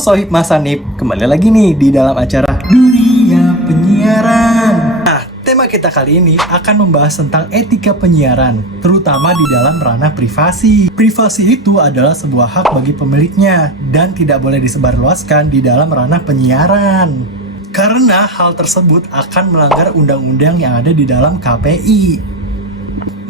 Sohib Mas Hanif, kembali lagi nih di dalam acara Dunia Penyiaran. Nah, tema kita kali ini akan membahas tentang etika penyiaran, terutama di dalam ranah privasi. Privasi itu adalah sebuah hak bagi pemiliknya dan tidak boleh disebarluaskan di dalam ranah penyiaran. Karena hal tersebut akan melanggar undang-undang yang ada di dalam KPI.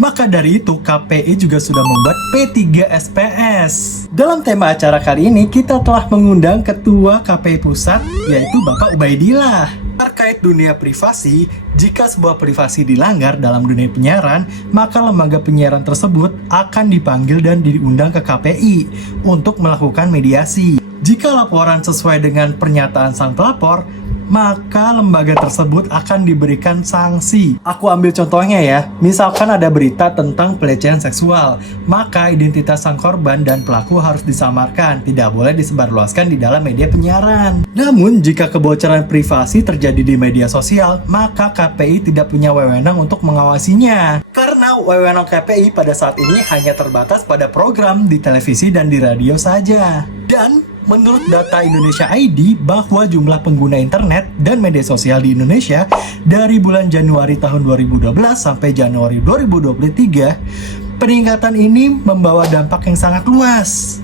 Maka dari itu, KPI juga sudah membuat P3SPS. Dalam tema acara kali ini, kita telah mengundang Ketua KPI Pusat, yaitu Bapak Ubaidillah. Terkait dunia privasi, jika sebuah privasi dilanggar dalam dunia penyiaran, maka lembaga penyiaran tersebut akan dipanggil dan diundang ke KPI untuk melakukan mediasi. Jika laporan sesuai dengan pernyataan sang pelapor, maka lembaga tersebut akan diberikan sanksi. Aku ambil contohnya ya, misalkan ada berita tentang pelecehan seksual, maka identitas sang korban dan pelaku harus disamarkan, tidak boleh disebarluaskan di dalam media penyiaran. Namun, jika kebocoran privasi terjadi di media sosial, maka KPI tidak punya wewenang untuk mengawasinya. Karena wewenang KPI pada saat ini hanya terbatas pada program di televisi dan di radio saja. Dan menurut data Indonesia ID bahwa jumlah pengguna internet dan media sosial di Indonesia dari bulan Januari tahun 2012 sampai Januari 2023, peningkatan ini membawa dampak yang sangat luas.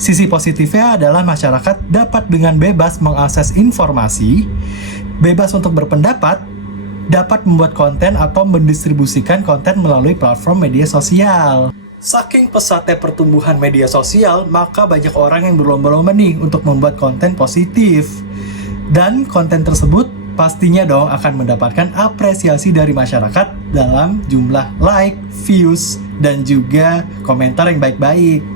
Sisi positifnya adalah masyarakat dapat dengan bebas mengakses informasi, bebas untuk berpendapat, dapat membuat konten atau mendistribusikan konten melalui platform media sosial. Saking pesatnya pertumbuhan media sosial, maka banyak orang yang berlomba-lomba nih untuk membuat konten positif. Dan konten tersebut pastinya dong akan mendapatkan apresiasi dari masyarakat dalam jumlah like, views, dan juga komentar yang baik-baik.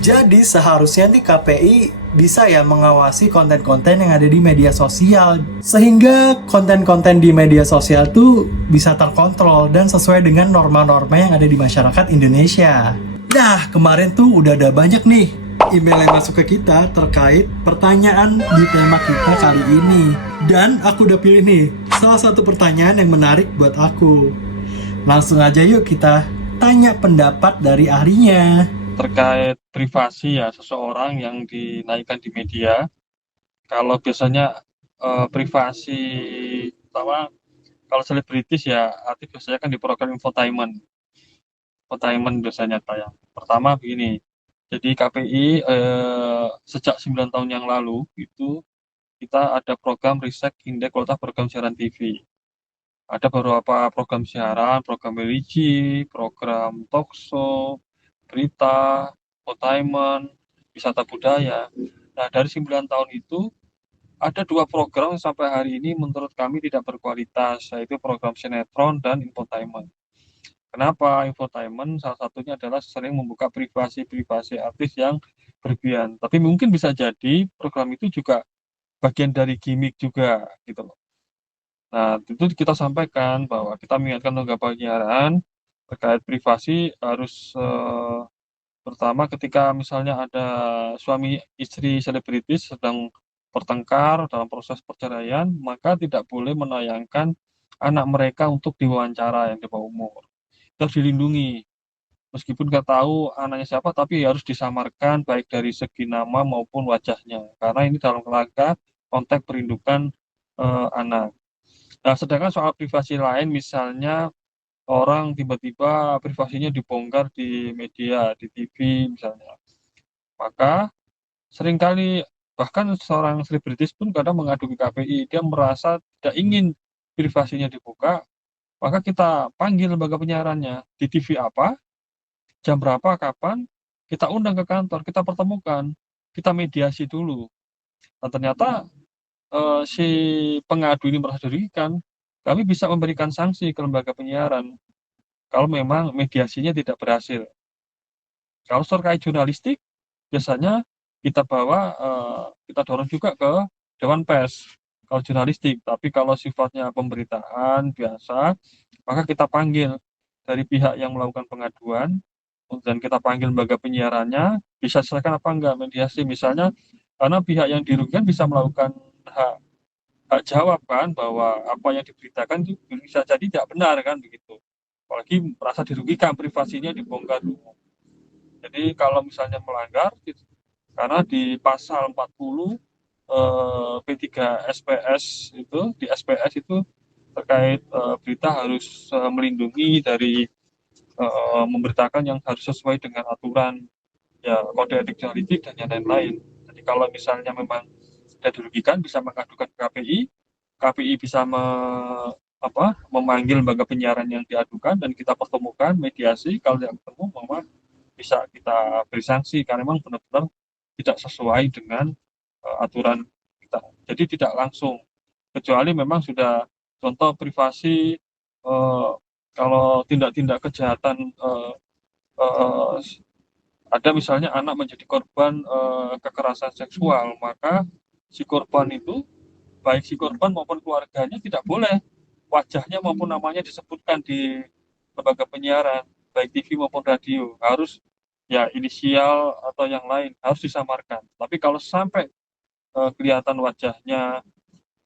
Jadi seharusnya nih KPI bisa ya mengawasi konten-konten yang ada di media sosial, sehingga konten-konten di media sosial tuh bisa terkontrol dan sesuai dengan norma-norma yang ada di masyarakat Indonesia. Nah, kemarin tuh udah ada banyak nih email yang masuk ke kita terkait pertanyaan di tema kita kali ini. Dan aku udah pilih nih salah satu pertanyaan yang menarik buat aku. Langsung aja yuk kita tanya pendapat dari ahlinya. Terkait privasi ya seseorang yang dinaikkan di media. Kalau biasanya privasi, pertama kalau selebritis ya arti biasanya kan di program infotainment biasanya tayang. Pertama begini, jadi KPI sejak 9 tahun yang lalu itu kita ada program riset indeks kualitas program siaran TV. Ada beberapa program siaran, program religi, program talkshow, berita, infotainment, wisata budaya. Nah, dari 9 tahun itu, ada 2 program yang sampai hari ini menurut kami tidak berkualitas, yaitu program sinetron dan infotainment. Kenapa infotainment? Salah satunya adalah sering membuka privasi-privasi artis yang berlebihan. Tapi mungkin bisa jadi program itu juga bagian dari gimmick juga, gitu loh. Nah, itu kita sampaikan bahwa kita mengingatkan lembaga penyiaran terkait privasi harus pertama ketika misalnya ada suami istri selebritis sedang bertengkar dalam proses perceraian, maka tidak boleh menayangkan anak mereka untuk diwawancara yang di bawah umur. Itu harus dilindungi. Meskipun nggak tahu anaknya siapa, tapi harus disamarkan baik dari segi nama maupun wajahnya. Karena ini dalam rangka konteks perlindungan anak. Nah, sedangkan soal privasi lain, misalnya orang tiba-tiba privasinya dibongkar di media, di TV misalnya. Maka seringkali bahkan seorang selebritis pun kadang mengadu ke KPI, dia merasa tidak ingin privasinya dibuka, maka kita panggil lembaga penyiarannya, di TV apa, jam berapa, kapan, kita undang ke kantor, kita pertemukan, kita mediasi dulu. Dan ternyata si pengadu ini merasa dirugikan, kami bisa memberikan sanksi ke lembaga penyiaran kalau memang mediasinya tidak berhasil. Kalau terkait jurnalistik, biasanya kita bawa, kita dorong juga ke Dewan Pers, kalau jurnalistik. Tapi kalau sifatnya pemberitaan biasa, maka kita panggil dari pihak yang melakukan pengaduan, dan kita panggil lembaga penyiarannya, bisa selesaikan apa enggak mediasi. Misalnya, karena pihak yang dirugikan bisa melakukan hak hak jawab kan, bahwa apa yang diberitakan itu bisa jadi tidak benar kan, begitu. Apalagi merasa dirugikan, privasinya dibongkar. Jadi kalau misalnya melanggar, Karena di pasal 40 P3 SPS itu, di SPS itu terkait berita harus melindungi dari memberitakan yang harus sesuai dengan aturan ya kode etik jurnalistik dan yang lain-lain. Jadi kalau misalnya memang tidak dirugikan bisa mengadukan ke KPI, KPI bisa memanggil lembaga penyiaran yang diadukan dan kita pertemukan mediasi. Kalau tidak ketemu, maka bisa kita beri sanksi karena memang benar-benar tidak sesuai dengan aturan kita. Jadi tidak langsung, kecuali memang sudah contoh privasi, kalau tindak-tindak kejahatan ada misalnya anak menjadi korban kekerasan seksual, maka si korban itu, baik si korban maupun keluarganya tidak boleh wajahnya maupun namanya disebutkan di lembaga penyiaran, baik TV maupun radio, harus ya inisial atau yang lain harus disamarkan. Tapi kalau sampai kelihatan wajahnya,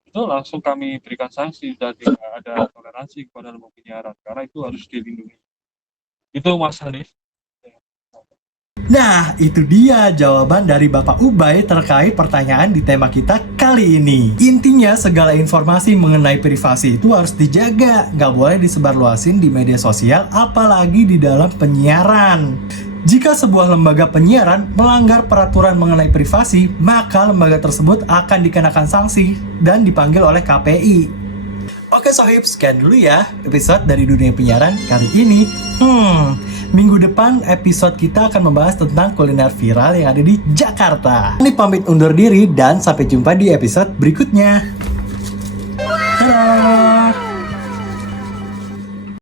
itu langsung kami berikan sanksi dan tidak ada toleransi kepada lembaga penyiaran karena itu harus dilindungi. Itu Mas Hanif. Nah, itu dia jawaban dari Bapak Ubay terkait pertanyaan di tema kita kali ini. Intinya, segala informasi mengenai privasi itu harus dijaga, nggak boleh disebarluasin di media sosial, apalagi di dalam penyiaran. Jika sebuah lembaga penyiaran melanggar peraturan mengenai privasi, maka lembaga tersebut akan dikenakan sanksi dan dipanggil oleh KPI. Oke Sohib, sekian dulu ya episode dari dunia penyiaran kali ini. Minggu depan episode kita akan membahas tentang kuliner viral yang ada di Jakarta. Ini pamit undur diri dan sampai jumpa di episode berikutnya.